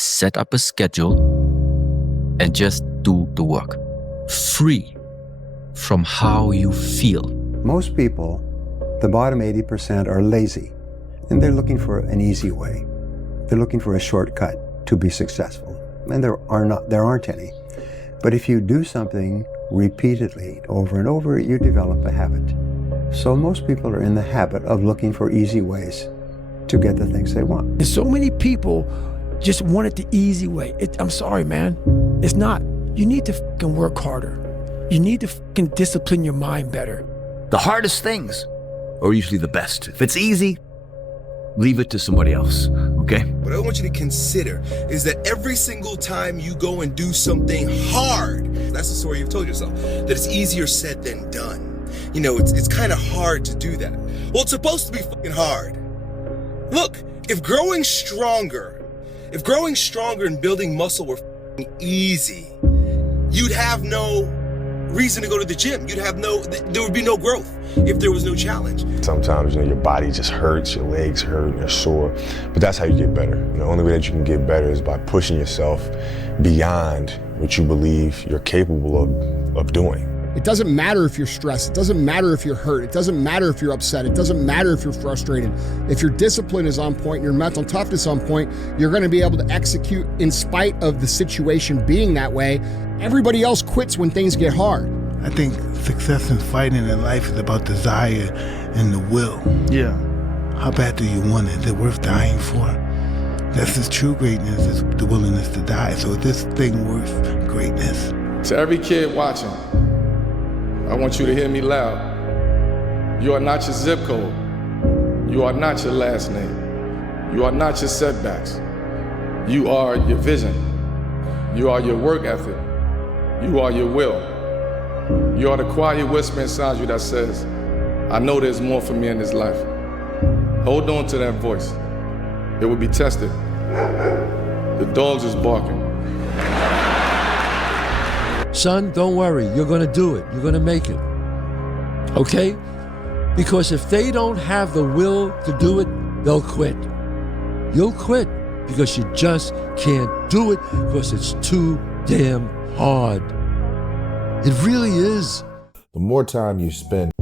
set up a schedule, and just do the work. Free from how you feel. Most people, the bottom 80%, are lazy, and they're looking for an easy way. They're looking for a shortcut to be successful, and there aren't any. But if you do something repeatedly, over and over, you develop a habit. So most people are in the habit of looking for easy ways to get the things they want. And so many people just want it the easy way. I'm sorry, man. It's not. You need to fucking work harder. You need to fucking discipline your mind better. The hardest things are usually the best. If it's easy, leave it to somebody else, okay? What I want you to consider is that every single time you go and do something hard, that's the story you've told yourself, that it's easier said than done. You know, it's kind of hard to do that. Well, it's supposed to be fucking hard. Look, if growing stronger and building muscle were fucking easy, you'd have no reason to go to the gym. There would be no growth if there was no challenge. Sometimes, your body just hurts, your legs hurt, you're sore, but that's how you get better. The only way that you can get better is by pushing yourself beyond what you believe you're capable of doing. It doesn't matter if you're stressed. It doesn't matter if you're hurt. It doesn't matter if you're upset. It doesn't matter if you're frustrated. If your discipline is on point, your mental toughness on point, you're going to be able to execute in spite of the situation being that way. Everybody else quits when things get hard. I think success in fighting in life is about desire and the will. Yeah. How bad do you want it? Is it worth dying for? That's the true greatness, is the willingness to die. So is this thing worth greatness? To every kid watching, I want you to hear me loud. You are not your zip code. You are not your last name. You are not your setbacks. You are your vision. You are your work ethic. You are your will. You are the quiet whisper inside you that says, I know there's more for me in this life. Hold on to that voice. It will be tested. The dogs is barking. Son, don't worry. You're going to do it. You're going to make it. Okay? Because if they don't have the will to do it, they'll quit. You'll quit because you just can't do it because it's too damn hard. It really is. The more time you spend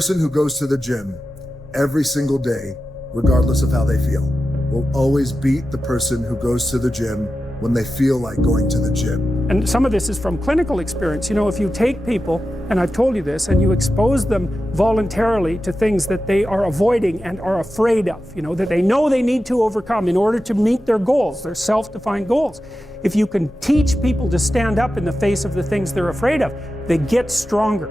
person who goes to the gym every single day, regardless of how they feel, will always beat the person who goes to the gym when they feel like going to the gym. And some of this is from clinical experience. You know, if you take people, and I've told you this, and you expose them voluntarily to things that they are avoiding and are afraid of, you know, that they know they need to overcome in order to meet their goals, their self-defined goals. If you can teach people to stand up in the face of the things they're afraid of, they get stronger.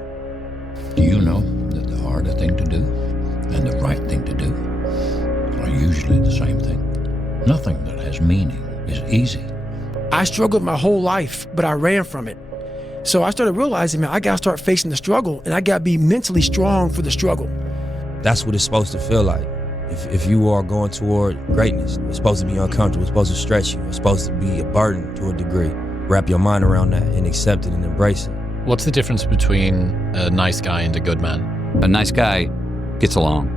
Do you know that the harder thing to do and the right thing to do are usually the same thing? Nothing that has meaning is easy. I struggled my whole life, but I ran from it. So I started realizing, man, I gotta start facing the struggle, and I gotta be mentally strong for the struggle. That's what it's supposed to feel like. If you are going toward greatness, it's supposed to be uncomfortable, it's supposed to stretch you, it's supposed to be a burden to a degree. Wrap your mind around that and accept it and embrace it. What's the difference between a nice guy and a good man? A nice guy gets along.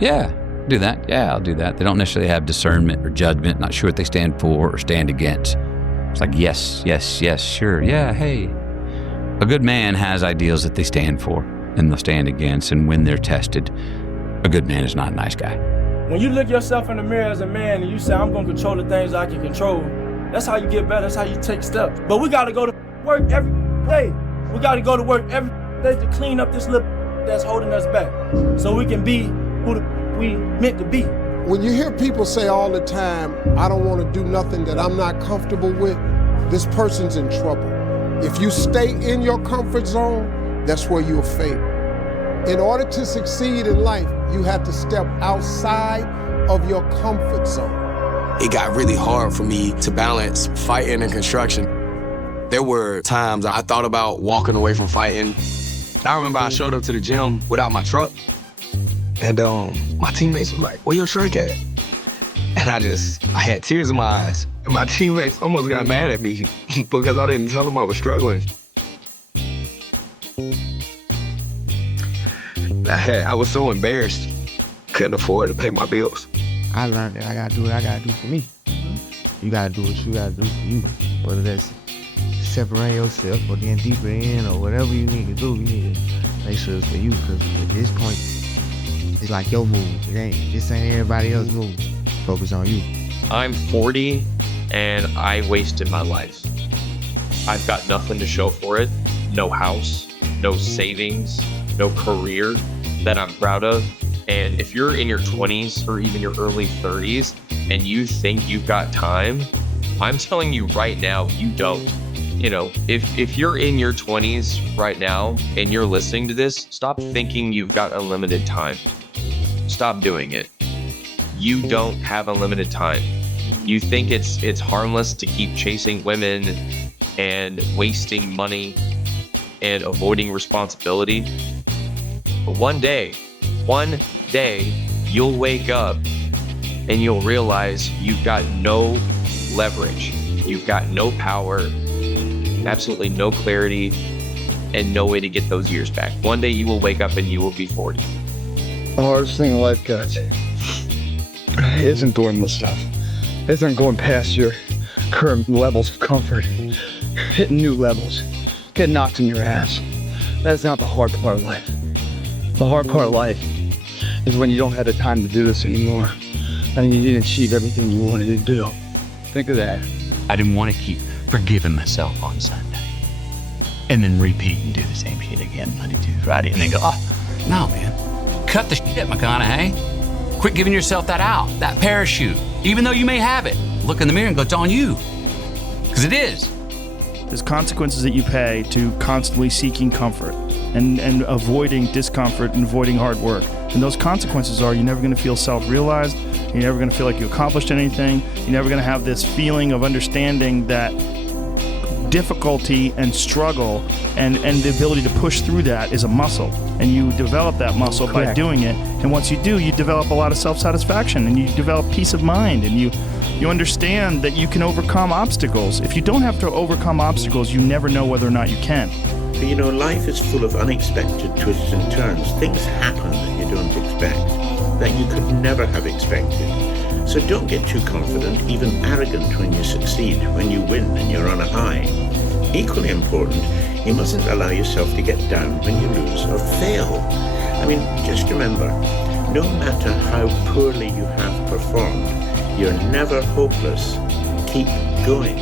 Yeah, do that. Yeah, I'll do that. They don't necessarily have discernment or judgment, not sure what they stand for or stand against. It's like, yes, yes, yes, sure, yeah, hey. A good man has ideals that they stand for and they'll stand against, and when they're tested, a good man is not a nice guy. When you look yourself in the mirror as a man and you say, I'm gonna control the things I can control, that's how you get better, that's how you take steps. But we gotta go to work every day. We gotta go to work every day to clean up this little that's holding us back so we can be who we meant to be. When you hear people say all the time, I don't want to do nothing that I'm not comfortable with, this person's in trouble. If you stay in your comfort zone, that's where you'll fail. In order to succeed in life, you have to step outside of your comfort zone. It got really hard for me to balance fighting and construction. There were times I thought about walking away from fighting. I remember I showed up to the gym without my truck, and my teammates were like, where your truck at? And I had tears in my eyes. And my teammates almost got mad at me because I didn't tell them I was struggling. I was so embarrassed, couldn't afford to pay my bills. I learned that I gotta do what I gotta do for me. You gotta do what you gotta do for you. Whether that's separating yourself or getting deeper in or whatever you need to do, you need to make sure it's for you, because at this point, it's like your move. This ain't everybody else's move. Focus on you. I'm 40 and I wasted my life. I've got nothing to show for it. No house, no savings, no career that I'm proud of. And if you're in your 20s or even your early 30s and you think you've got time, I'm telling you right now, you don't. You know, if you're in your 20s right now and you're listening to this, stop thinking you've got unlimited time. Stop doing it. You don't have unlimited time. You think it's harmless to keep chasing women and wasting money and avoiding responsibility. But one day, you'll wake up and you'll realize you've got no leverage. You've got no power, absolutely no clarity, and no way to get those years back. One day you will wake up and you will be 40. The hardest thing in life, guys, isn't doing this stuff. Isn't going past your current levels of comfort, hitting new levels, getting knocked in your ass. That's not the hard part of life. The hard part of life is when you don't have the time to do this anymore and you didn't achieve everything you wanted to do. Think of that. I didn't want to keep forgiving myself on Sunday and then repeat and do the same shit again Monday, Tuesday, Friday, and then go, oh, no, man. Cut the shit, McConaughey. Quit giving yourself that out, that parachute. Even though you may have it, look in the mirror and go, it's on you. Because it is. There's consequences that you pay to constantly seeking comfort and avoiding discomfort and avoiding hard work. And those consequences are you're never going to feel self-realized. You're never going to feel like you accomplished anything. You're never going to have this feeling of understanding that difficulty and struggle and the ability to push through that is a muscle. And you develop that muscle by doing it. And once you do, you develop a lot of self-satisfaction and you develop peace of mind and you understand that you can overcome obstacles. If you don't have to overcome obstacles, you never know whether or not you can. You know, life is full of unexpected twists and turns. Things happen that you don't expect, that you could never have expected. So don't get too confident, even arrogant when you succeed, when you win and you're on a high. Equally important, you mustn't allow yourself to get down when you lose or fail. I mean, just remember, no matter how poorly you have performed, you're never hopeless. Keep going.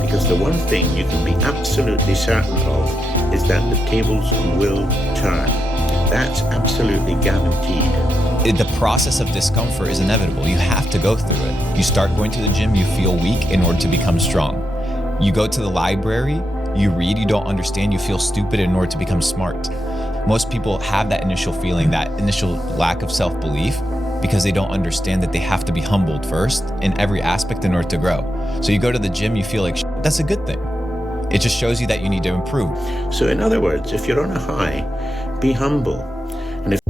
Because the one thing you can be absolutely certain of is that the tables will turn. That's absolutely guaranteed. The process of discomfort is inevitable. You have to go through it. You start going to the gym, you feel weak in order to become strong. You go to the library, you read, you don't understand, you feel stupid in order to become smart. Most people have that initial feeling, that initial lack of self-belief, because they don't understand that they have to be humbled first in every aspect in order to grow. So you go to the gym, you feel like that's a good thing. It just shows you that you need to improve. So in other words, if you're on a high, be humble. And if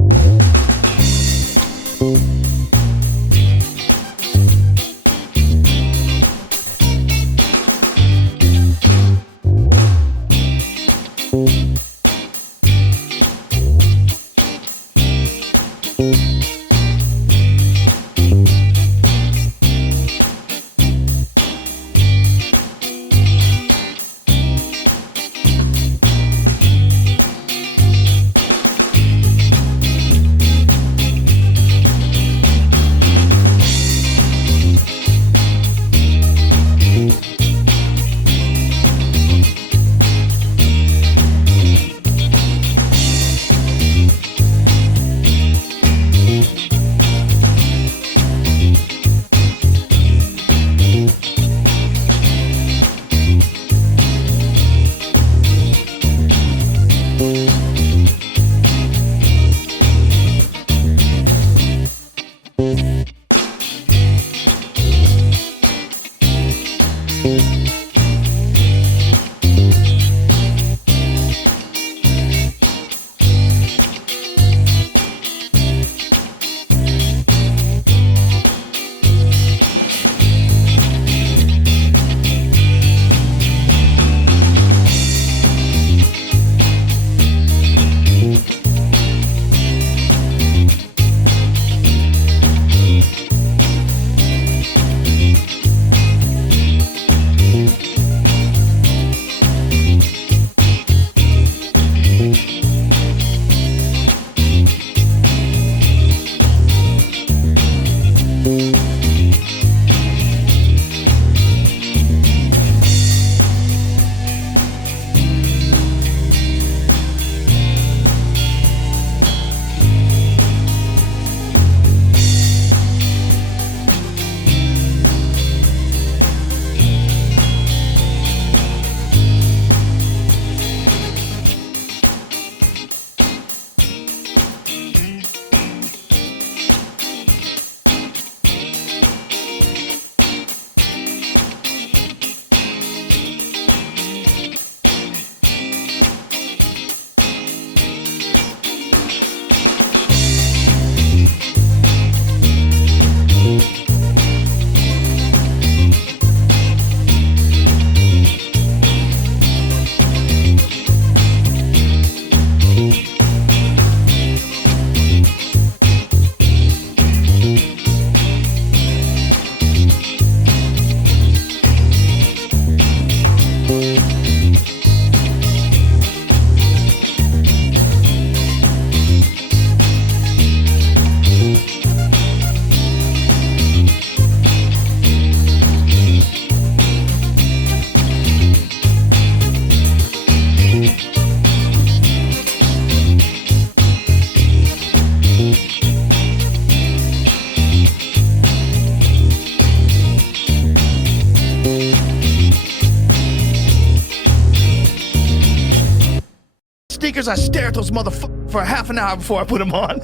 Sneakers, I stare at those motherfuckers for half an hour before I put them on.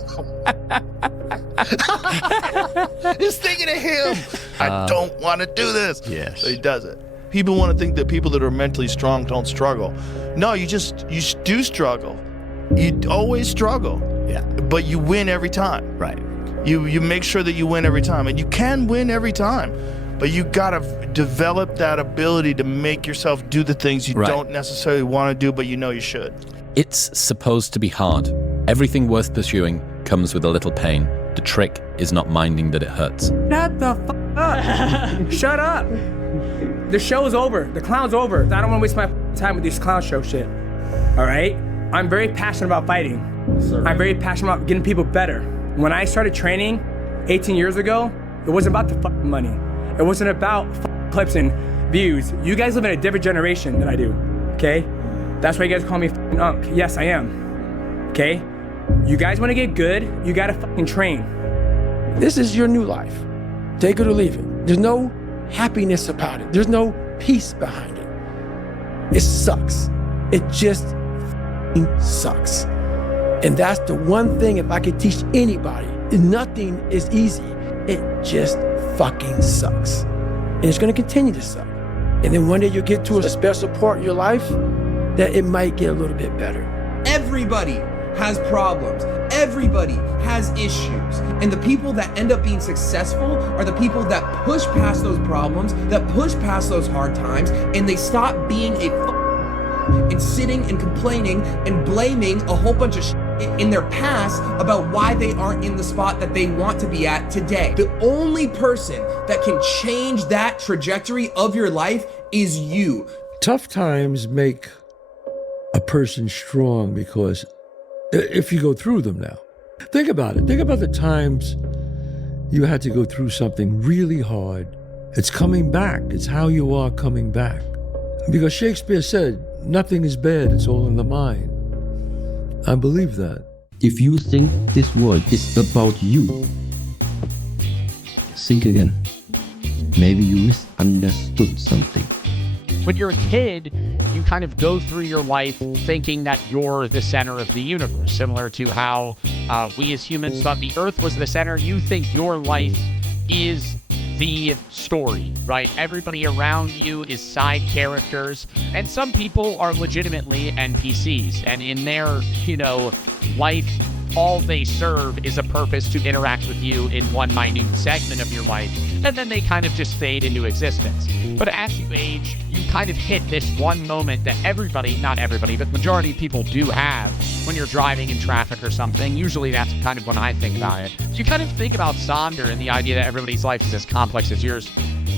Just thinking of him. I don't want to do this. Yes. So he does it. People want to think that people that are mentally strong don't struggle. No, you do struggle. You always struggle. Yeah. But you win every time. Right. You make sure that you win every time. And you can win every time. But you gotta develop that ability to make yourself do the things you don't necessarily want to do, but you know you should. It's supposed to be hard. Everything worth pursuing comes with a little pain. The trick is not minding that it hurts. Shut the fuck up. Shut up. The show's over. The clown's over. I don't want to waste my time with this clown show shit. All right? I'm very passionate about fighting. I'm very passionate about getting people better. When I started training 18 years ago, it wasn't about the fucking money. It wasn't about fucking clips and views. You guys live in a different generation than I do, okay? That's why you guys call me fucking Unk. Yes, I am, okay? You guys wanna get good, you gotta fucking train. This is your new life. Take it or leave it. There's no happiness about it. There's no peace behind it. It sucks. It just sucks. And that's the one thing, if I could teach anybody, nothing is easy. It just fucking sucks. And it's gonna continue to suck. And then one day you'll get to a special part in your life that it might get a little bit better. Everybody has problems. Everybody has issues. And the people that end up being successful are the people that push past those problems, that push past those hard times, and they stop being and sitting and complaining and blaming a whole bunch of shit in their past about why they aren't in the spot that they want to be at today. The only person that can change that trajectory of your life is you. Tough times make a person strong because if you go through them now, think about it. Think about the times you had to go through something really hard. It's coming back. It's how you are coming back. Because Shakespeare said, nothing is bad, it's all in the mind. I believe that. If you think this world is about you, think again. Maybe you misunderstood something. When you're a kid, you kind of go through your life thinking that you're the center of the universe, similar to how we as humans thought the Earth was the center. You think your life is the story, right? Everybody around you is side characters, and some people are legitimately NPCs, and in their, life, all they serve is a purpose to interact with you in one minute segment of your life, and then they kind of just fade into existence. But as you age, you kind of hit this one moment that everybody, not everybody, but majority of people do have when you're driving in traffic or something. Usually that's kind of when I think about it. So you kind of think about Sonder and the idea that everybody's life is as complex as yours.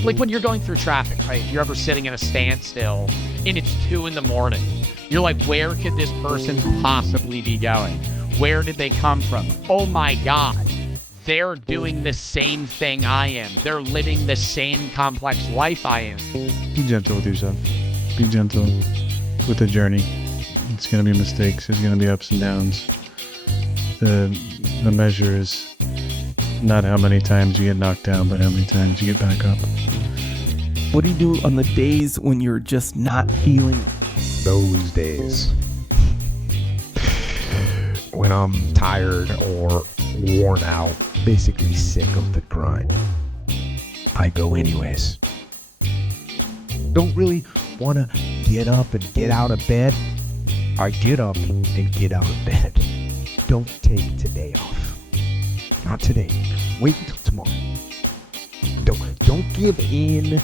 Like when you're going through traffic, right? You're ever sitting in a standstill and it's 2 a.m. You're like, where could this person possibly be going? Where did they come from? Oh my God, they're doing the same thing I am. They're living the same complex life I am. Be gentle with yourself. Be gentle with the journey. It's going to be mistakes. There's going to be ups and downs. The measure is not how many times you get knocked down, but how many times you get back up. What do you do on the days when you're just not feeling it? Those days when I'm tired or worn out, basically sick of the grind, I go anyways. Don't really want to get up and get out of bed. I get up and get out of bed. Don't take today off. Not today. Wait until tomorrow. Don't give in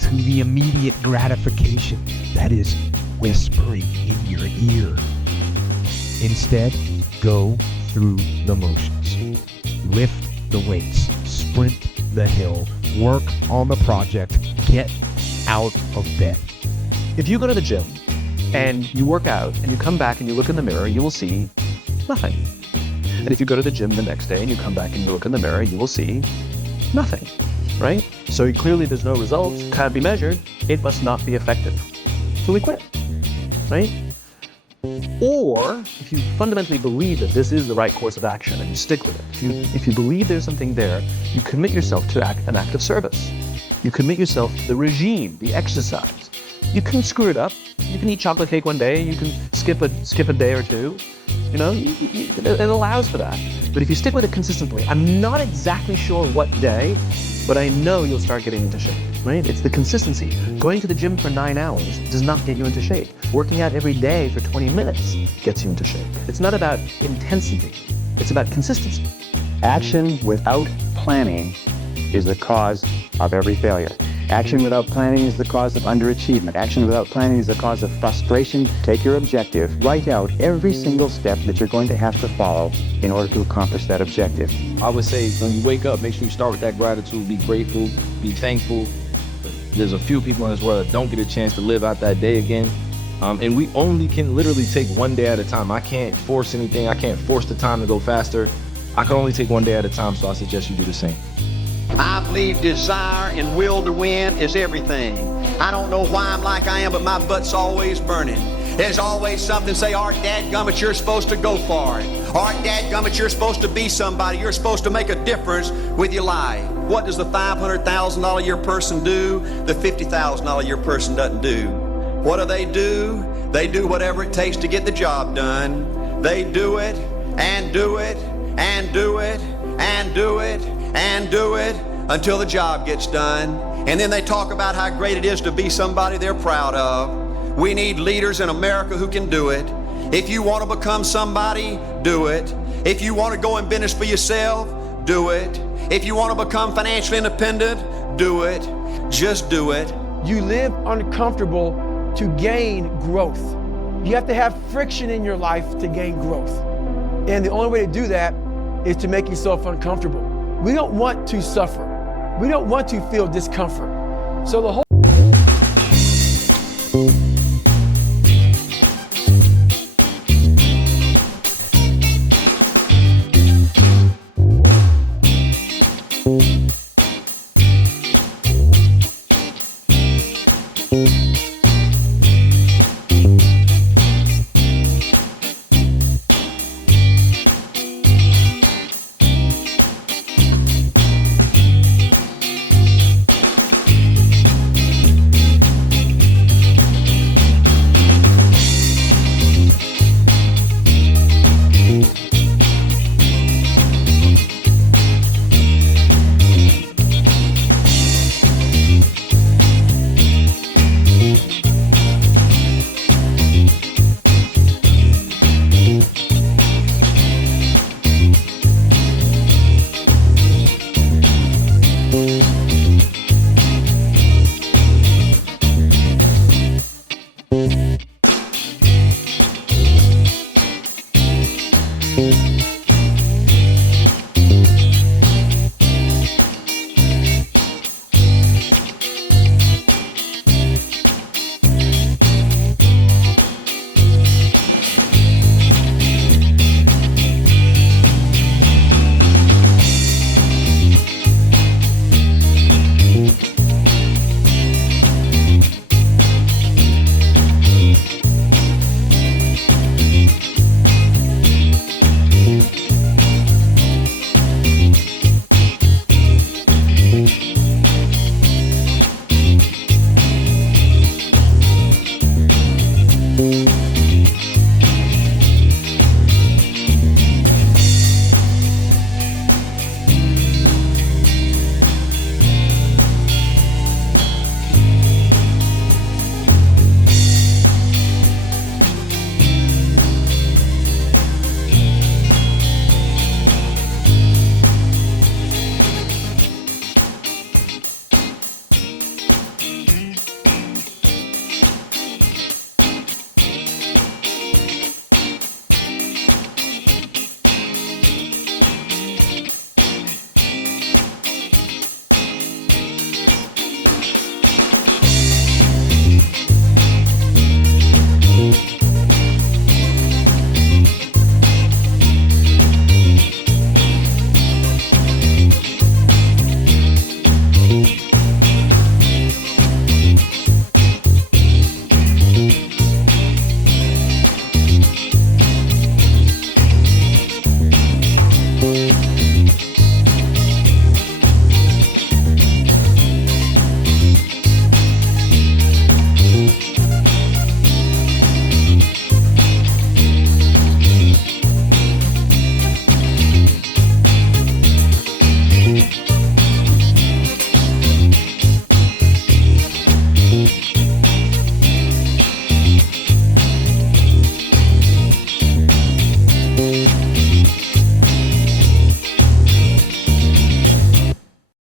to the immediate gratification that is whispering in your ear. Instead, go through the motions. Lift the weights, sprint the hill, work on the project, get out of bed. If you go to the gym and you work out and you come back and you look in the mirror, you will see nothing. And if you go to the gym the next day and you come back and you look in the mirror, you will see nothing, right? So clearly there's no results, can't be measured, it must not be effective. So we quit, right? Or if you fundamentally believe that this is the right course of action and you stick with it, if you believe there's something there, you commit yourself to an act of service. You commit yourself to the regime, the exercise. You can screw it up. You can eat chocolate cake one day. You can skip a day or two. It allows for that. But if you stick with it consistently, I'm not exactly sure what day, but I know you'll start getting into shape, right? It's the consistency. Going to the gym for 9 hours does not get you into shape. Working out every day for 20 minutes gets you into shape. It's not about intensity. It's about consistency. Action without planning is the cause of every failure. Action without planning is the cause of underachievement. Action without planning is the cause of frustration. Take your objective, write out every single step that you're going to have to follow in order to accomplish that objective. I would say when you wake up, make sure you start with that gratitude, be grateful, be thankful. There's a few people in this world that don't get a chance to live out that day again. And we only can literally take one day at a time. I can't force anything. I can't force the time to go faster. I can only take one day at a time, so I suggest you do the same. I believe desire and will to win is everything. I don't know why I'm like I am, but my butt's always burning. There's always something say, Art, dadgummit, you're supposed to go for it. Art, dadgummit, you're supposed to be somebody. You're supposed to make a difference with your life. What does the $500,000 a year person do? The $50,000 a year person doesn't do. What do? They do whatever it takes to get the job done. They do it and do it and do it and do it and do it until the job gets done. And then they talk about how great it is to be somebody they're proud of. We need leaders in America who can do it. If you want to become somebody, do it. If you want to go in business for yourself, do it. If you want to become financially independent, do it. Just do it. You live uncomfortable to gain growth. You have to have friction in your life to gain growth. And the only way to do that is to make yourself uncomfortable. We don't want to suffer. We don't want to feel discomfort. So the whole